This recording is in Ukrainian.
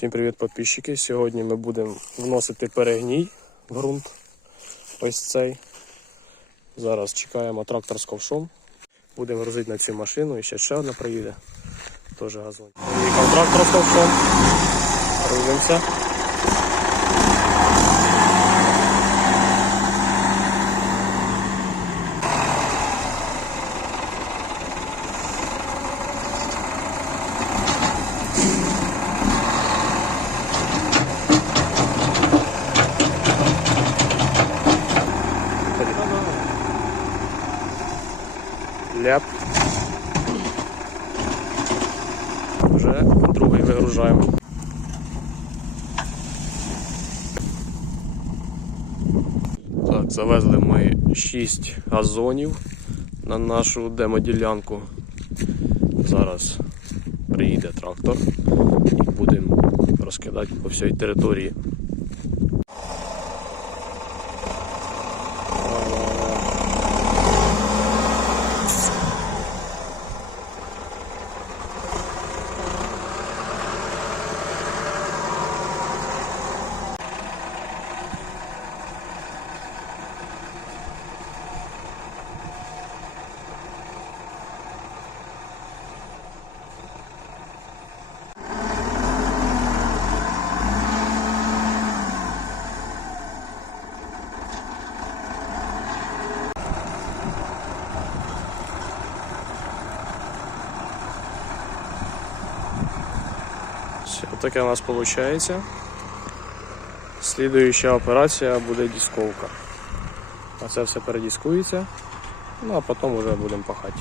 Всім привіт, підписчики. Сьогодні ми будемо вносити перегній в ґрунт. Ось цей. Зараз чекаємо трактор з ковшом. Будемо грузити на цю машину і ще ще одна приїде. Теж газон. Їхав з ковшом. Грузимося. Ляп. Вже другий вигружаємо. Так, завезли ми 6 газонів на нашу демоділянку. Зараз приїде трактор і будемо розкидати по всій території. Все, таке у нас виходить. Слідуюча операція буде дісковка. А це все передіскується, ну а потім вже будемо пахати.